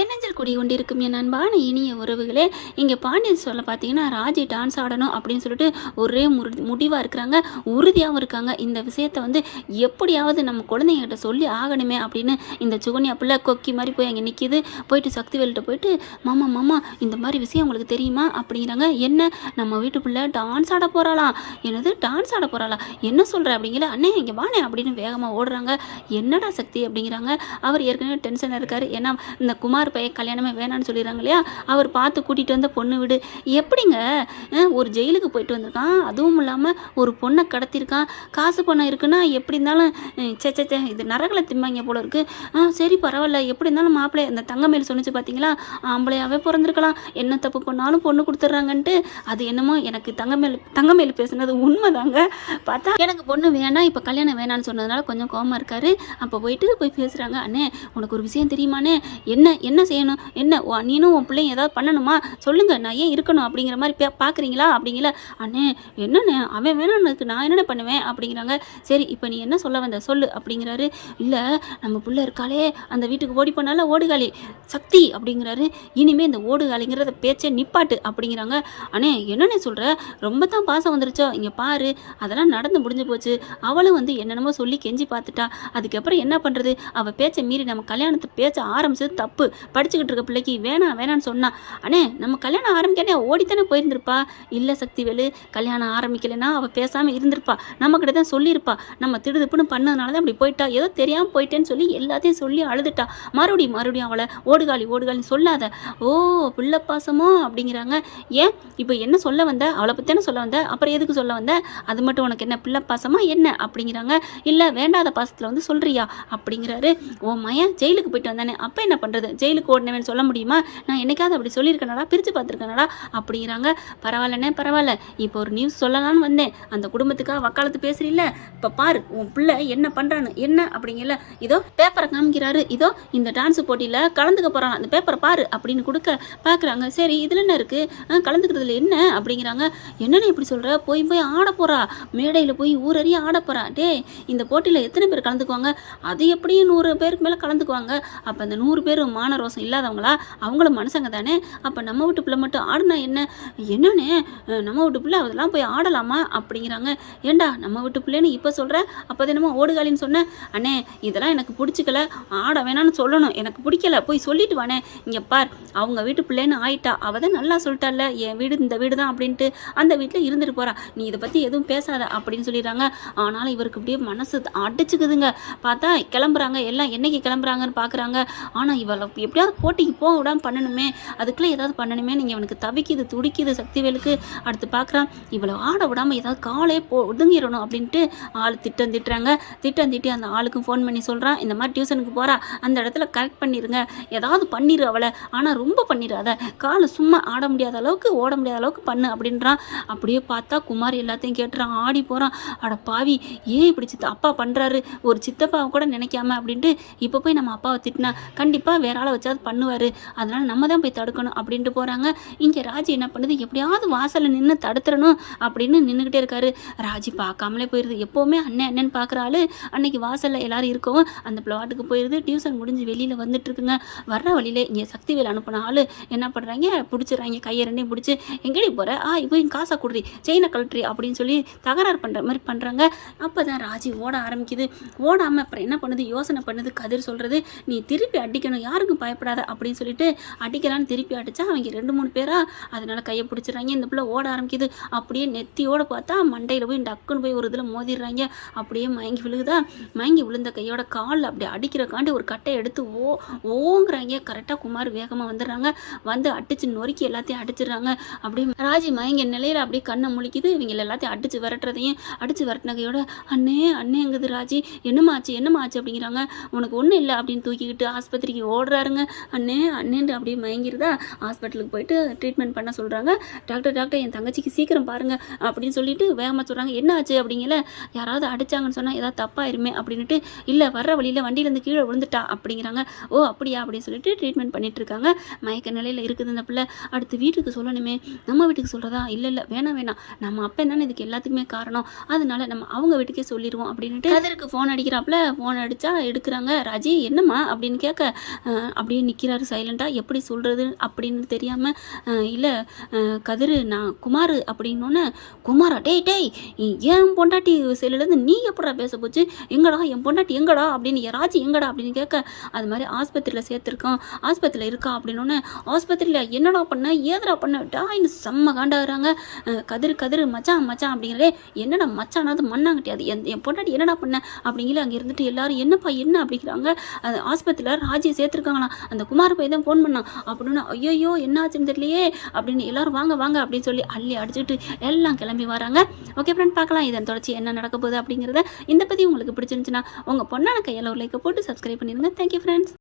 என்னஞ்சல் குடி கொண்டிருக்கும் என் அன்பான இனிய உறவுகளே இங்கே பாண்டியன் சொல்ல பார்த்தீங்கன்னா ராஜி டான்ஸ் ஆடணும் அப்படின்னு சொல்லிட்டு ஒரே முரு முடிவாக இருக்கிறாங்க. உறுதியாகவும் இருக்காங்க. இந்த விஷயத்தை வந்து எப்படியாவது நம்ம குழந்தைங்ககிட்ட சொல்லி ஆகணுமே அப்படின்னு இந்த சுகன்யா பிள்ளை கொக்கி மாதிரி போய் அங்கே நிற்கிது போயிட்டு சக்தி வேல்கிட்ட போயிட்டு மாமா மாமா இந்த மாதிரி விஷயம் உங்களுக்கு தெரியுமா? அப்படிங்கிறாங்க. என்ன? நம்ம வீட்டு பிள்ளை டான்ஸ் ஆட போகிறாளாம் என்னது டான்ஸ் ஆட போகிறாளா என்ன சொல்கிற அப்படிங்கிற அண்ணே இங்கே வானே அப்படின்னு வேகமாக ஓடுறாங்க. என்னடா சக்தி? அப்படிங்கிறாங்க. அவர் ஏற்கனவே டென்ஷனாக இருக்கார். ஏன்னா இந்த குமார் பையன் கல்யாணமே வேணான்னு சொல்லிடுறாங்க இல்லையா? அவர் பார்த்து கூட்டிகிட்டு வந்த பொண்ணு வீடு. எப்படிங்க? ஒரு ஜெயிலுக்கு போயிட்டு வந்திருக்கான். அதுவும் இல்லாமல் ஒரு பொண்ணை கடத்திருக்கான் காசு பணம் இருக்குன்னா எப்படி இருந்தாலும் சே சே சே இது நரகளை திம்பாங்க போல இருக்குது ஆ சரி பரவாயில்ல. எப்படி இருந்தாலும் மாப்பிள்ளை அந்த தங்கமேல் சொன்னிச்சு பார்த்தீங்களா ஆம்பளையாகவே பிறந்திருக்கலாம். என்ன தப்பு பண்ணாலும் பொண்ணு கொடுத்துட்றாங்கன்ட்டு. அது என்னமோ எனக்கு தங்கமேல் தங்கமேல் பேசுனது உண்மைதாங்க. பார்த்தா எனக்கு பொண்ணு வேணாம் இப்போ கல்யாணம் வேணான்னு சொன்னதுனால கொஞ்சம் கோமா இருக்காரு. அப்போ போயிட்டு போய் பேசுகிறாங்க அண்ணே உனக்கு ஒரு விஷயம் தெரியுமாண்ணே? என்ன என்ன செய்யணும்? என்ன? நீனும் உன் பிள்ளைங்க ஏதாவது பண்ணணுமா? சொல்லுங்கள் நான் ஏன் இருக்கணும் அப்படிங்கிற மாதிரி பே பார்க்குறீங்களா அப்படிங்கள அண்ணே என்னண்ணே? அவன் வேணும்னுக்கு நான் என்னென்ன பண்ணுவேன்? அப்படிங்கிறாங்க. சரி இப்போ நீ என்ன சொல்ல வந்த? சொல்லு அப்படிங்கிறாரு. இல்லை நம்ம பிள்ளை இருக்காளே. அந்த வீட்டுக்கு ஓடி போனால ஓடுகாலி சக்தி அப்படிங்கிறாரு. இனிமேல் இந்த ஓடுகாலிங்கிறத பேச்சே நிப்பாட்டு அப்படிங்கிறாங்க. அண்ணே என்னண்ணே சொல்கிற ரொம்ப தான் பாசம் வந்துருச்சோ? இங்கே பாரு. அதெல்லாம் நடந்து முடிஞ்சு போச்சு. அவளும் வந்து என்னென்னமோ சொல்லி கெஞ்சி பார்த்துட்டா அதுக்கப்புறம் என்ன பண்ணுறது அவள் பேச்சை மீறி நம்ம கல்யாணத்தை பேச்ச ஆரம்பிச்சது தப்பு. படிச்சுக்கிட்டு இருக்க பிள்ளைக்கு வேணாம் வேணான்னு சொன்னா அண்ணே நம்ம கல்யாணம் ஆரம்பிக்கனே ஓடித்தானே போயிருந்திருப்பா? இல்லை சக்திவேலு கல்யாணம் ஆரம்பிக்கலைன்னா அவள் பேசாமல் இருந்திருப்பா. நம்மக்கிட்ட தான் சொல்லியிருப்பா. நம்ம திடுதுப்புன்னு பண்ணதுனால தான் அப்படி போயிட்டா. ஏதோ தெரியாமல் போயிட்டேன்னு சொல்லி எல்லாத்தையும் சொல்லி அழுதுட்டா. மறுபடியும் மறுபடியும் அவளை ஓடுகாலி ஓடுகாலின்னு சொல்லாத. ஓ பிள்ளை பாசமோ? அப்படிங்கிறாங்க. ஏன்? இப்போ என்ன சொல்ல வந்த? அவளை பற்றி தானே சொல்ல வந்த? அப்புறம் எதுக்கு சொல்ல வந்த? அது மட்டும் உனக்கு என்ன பிள்ளை பாசமா என்ன? அப்படிங்கிறாங்க. இல்லை வேண்டாத பாசத்தில் வந்து சொல்கிறியா அப்படிங்கிறாரு. ஓ மயன் ஜெயிலுக்கு போயிட்டு வந்தானே. அப்போ என்ன பண்ணுறது ஜெயிலுக்கு ஓடினவன் சொல்ல முடியுமா? நான் என்னைக்காவது அப்படி சொல்லியிருக்கேனடா பிரித்து பார்த்துருக்கேனடா அப்படிங்கிறாங்க. பரவாயில்லண்ணே பரவாயில்ல. இப்போ ஒரு நியூஸ் சொல்லலாம்னு வந்தேன். அந்த குடும்பத்துக்காக வக்காலத்து பேசுறீல்ல. இப்போ பாரு உன் பிள்ளை என்ன பண்ணுறான்னு என்ன அப்படிங்கல. இதோ பேப்பரை காமிக்கிறாரு. இதோ இந்த டான்ஸ் போட்டியில் கலந்துக்க போகிறான் அந்த பேப்பரை பாரு அப்படின்னு கொடுக்க பார்க்குறாங்க சரி இதில் என்ன இருக்குது கலந்துக்கிறதுல என்ன அப்படிங்கிறாங்க. என்னென்ன இப்படி சொல்கிற போய் போய் ஆட போகிறா மேடையில் போய் ஊரறிய ஆட போகிறா டே இந்த போட்டியில் எத்தனை பேர் கலந்துக்குவாங்க? அது எப்படியும் நூறு பேருக்கு மேலே கலந்துக்குவாங்க. அப்போ அந்த நூறு பேர் மாணவர் ரோசம் இல்லாதவங்களா? அவங்களும் மனுஷங்க தானே? அப்போ நம்ம வீட்டு பிள்ளை மட்டும் ஆடுனா என்ன? என்னன்னு நம்ம வீட்டு பிள்ளை அதெல்லாம் போய் ஆடலாமா? அப்படிங்கிறாங்க. ஏண்டா நம்ம வீட்டு பிள்ளைன்னு இப்போ சொல்கிற அப்போ தினமும் ஓடுகாலின்னு சொன்னேன் அண்ணே இதெல்லாம் எனக்கு பிடிச்சிக்கல. ஆட வேணாம்னு சொல்லணும். எனக்கு பிடிக்கல. போய் சொல்லிட்டு வானே இங்கே பார் அவங்க வீட்டு பிள்ளைன்னு ஆயிட்டா அவள் தான் நல்லா சொல்லிட்டால என் வீடு இந்த வீடு தான் அப்படின்ட்டு அந்த வீட்டில் இருந்துட்டு போறா. நீ இதை பற்றி எதுவும் பேசாத அப்படின்னு சொல்லிடுறாங்க. ஆனாலும் இவருக்கு அப்படியே மனசு அடிச்சுக்குதுங்க. பார்த்தா கிளம்புறாங்க. எல்லாம் என்னைக்கு கிளம்புறாங்கன்னு பார்க்குறாங்க ஆனால் இவளை எப்படியாவது போட்டிக்கு போக விடாமல் பண்ணணுமே. அதுக்குள்ளே ஏதாவது பண்ணணுமே. நீங்கள் இவனுக்கு தவிக்குது துடிக்குது சக்திவேலுக்கு அடுத்து பார்க்குறான் இவ்வளோ ஆட விடாமல் ஏதாவது காலே போ ஒதுங்கிடணும் அப்படின்ட்டு ஆள் திட்டம் திட்டுறாங்க. திட்டம் திட்டி அந்த ஆளுக்கும் ஃபோன் பண்ணி சொல்கிறான் இந்த மாதிரி டியூஷனுக்கு போகிறா அந்த இடத்துல கரெக்ட் பண்ணிடுங்க ஏதாவது பண்ணிடு அவளை. ஆனால் ரொம்ப பண்ணிடாத காலை சும்மா ஆட முடியாத அளவுக்கு ஓட முடியாத அளவுக்கு பண்ணு அப்படின்றான். அப்படியே பார்த்தா குமார் எல்லாத்தையும் கேட்டுறான். ஆடி போகிறான் அட பாவி ஏன் இப்படி சித்த அப்பா பண்ணுறாரு ஒரு சித்தப்பாவை கூட நினைக்காம அப்படின்ட்டு இப்போ போய் நம்ம அப்பாவை திட்டினா கண்டிப்பாக வேற ஆளை வச்சாவது பண்ணுவார். அதனால் நம்ம தான் போய் தடுக்கணும் அப்படின்ட்டு போகிறாங்க இங்கே ராஜி என்ன பண்ணுது? எப்படியாவது வாசலில் நின்று தடுத்துடணும் அப்படின்னு நின்றுக்கிட்டே இருக்காரு. ராஜி பார்க்காமலே போயிடுது எப்போவுமே அண்ணன் அண்ணன் பார்க்குற ஆளு. அன்னைக்கு வாசலில் எல்லாரும் இருக்கவும் அந்த பிளாட்டுக்கு போயிடுது டியூஷன் முடிஞ்சு வெளியில் வந்துட்டு இருக்குங்க வர்ற வழியில் இங்கே சக்தி வேலை அனுப்பின ஆள். என்ன பண்ணுறாங்க பிடிச்சிடுறாங்க. கையை ரெண்டையும் பிடிச்சி எங்கடி போகிற ஆ இப்போ என் காசை கொடுறி செயினை கழட்டுறி அப்படின்னு சொல்லி தகராறு பண்ணுற மாதிரி பண்ணுறாங்க அப்போ தான் ராஜி ஓட ஆரம்பிக்குது. ஓடாமல் அப்புறம் என்ன பண்ணுது? யோசனை பண்ணுது. கதிர் சொல்கிறது நீ திருப்பி அடிக்கணும். யாருக்கும் பயப்படாத அப்படின்னு சொல்லிட்டு அடிக்கலான்னு திருப்பி அடித்தா அவங்க ரெண்டு மூணு பேரா அதனால கையை பிடிச்சிடுறாங்க. இந்த பிள்ளை ஓட ஆரம்பிக்குது. அப்படியே நெத்தியோட பார்த்தா மண்டையில் போய் டக்குன்னு போய் ஒரு இதில் மோதிடுறாங்க. அப்படியே மயங்கி விழுகுதா? மயங்கி விழுந்த கையோட காலில் அப்படியே அடிக்கிறக்காண்டி ஒரு கட்டை எடுத்து ஓ ஓங்குறாங்க. கரெக்டாக குமார் வேகமாக வந்துடுறாங்க. வந்து அடிச்சு நொறுக்கி எல்லாத்தையும் அடிச்சிடுறாங்க. அப்படியே ராஜி மயங்க நிலையில் அப்படியே கண்ணை முழிக்குது. இவங்க எல்லாத்தையும் அடிச்சு விரட்டுறதையும் அடிச்சு விரட்டின கையோட அண்ணே அண்ணேங்குது ராஜி. என்னம்மா ஆச்சு? என்னம்மா ஆச்சு? அப்படிங்கிறாங்க. உனக்கு ஒன்றும் இல்லை அப்படின்னு தூக்கிக்கிட்டு ஆஸ்பத்திரிக்கு ஓடுறாருங்க. அண்ணே அண்ணேன்ட்டு அப்படியே மயங்கிருதா? ஹாஸ்பிட்டலுக்கு போயிட்டு ட்ரீட்மெண்ட் பண்ண சொல்கிறாங்க டாக்டர் டாக்டர் என் தங்கச்சிக்கு சீக்கிரம் பாருங்க அப்படின்னு சொல்லிட்டு வேகமாக சொல்கிறாங்க என்ன ஆச்சு? அப்படிங்கல. யாராவது அடிச்சாங்கன்னு சொன்னால் ஏதாவது தப்பாயிருமே அப்படின்ட்டு இல்லை வர்ற வழியில் வண்டியிலேருந்து கீழே விழுந்துட்டா அப்படிங்கிறாங்க. ஓ அப்படியா? அப்படின்னு சொல்லிட்டு ட்ரீட்மெண்ட் பண்ணிட்டு இருக்காங்க மயக்க நிலையில் இருக்குது இந்த பிள்ளை. அடுத்து வீட்டுக்கு சொல்லணுமே. நம்ம வீட்டுக்கு சொல்கிறதா இல்லை இல்லை வேணாம் வேணாம். நம்ம அப்போ தானே இதுக்கு எல்லாத்துக்குமே காரணம். அதனால நம்ம அவங்க வீட்டுக்கே சொல்லிடுவோம் அப்படின்ட்டு கதிருக்கு ஃபோன் அடிக்கிறாப்புல. ஃபோன் அடித்தா எடுக்கிறாங்க. ராஜி என்னம்மா? அப்படின்னு கேட்க "அஹ், அப்படியே நிற்கிறாரு சைலண்ட்டாக எப்படி சொல்கிறது அப்படின்னு தெரியாமல் இல்லை கதிர் நான் குமார் அப்படின்னோன்னே குமாரா டேய் டேய் என் பொண்டாட்டி செல்லுலேருந்து நீ எப்படா பேச போச்சு? எங்கடா என் பொண்டாட்டி எங்கடா? அப்படின்னு யாராச்சும் ராஜி எங்கடா? அப்படின்னு கேட்க அது மாதிரி ஆஸ்பத்திரியில் சேர்த்துருக்கோம் ஆஸ்பத்திரியில் இருக்கா? அப்படின்னோன்னே ஆஸ்பத்திரியில் என்னடா பண்ண? ஏதடா பண்ண? டாயின்னு செம்ம காண்டாகிறாங்க. கதிர் கதிர் மச்சான் மச்சான் அப்படிங்கிறதே என்னடா மச்சானாவது மண்ணாங்கட்டியாது என் என் பொண்டாட்டி என்னடா பண்ண? அப்படிங்கிற அங்கே இருந்துட்டு எல்லாரும் என்னப்பா என்ன? அப்படிங்கிறாங்க. ஆஸ்பத்திரியில் ராஜியை சேர்த்துருக்காங்களா அந்த குமார் போய் தான் ஃபோன் பண்ணான். அப்படின்னு ஐயோ என்ன ஆச்சுன்னு தெரியலையே அப்படின்னு எல்லாரும் வாங்க வாங்க அப்படின்னு சொல்லி அள்ளி அடிச்சுட்டு எல்லாம் கிளம்பி வராங்க. ஓகே ஃப்ரெண்ட் பார்க்கலாம். இதன் தொடர்ச்சி என்ன நடக்க போகுது அப்படிங்கிறத இந்த பற்றி உங்களுக்கு பிடிச்சிருந்துச்சுன்னா உங்கள் பொண்ணான கையில் ஒரு லைக்கை போட்டு சப்ஸ்கிரைப் பண்ணிடுங்க. Thank you friends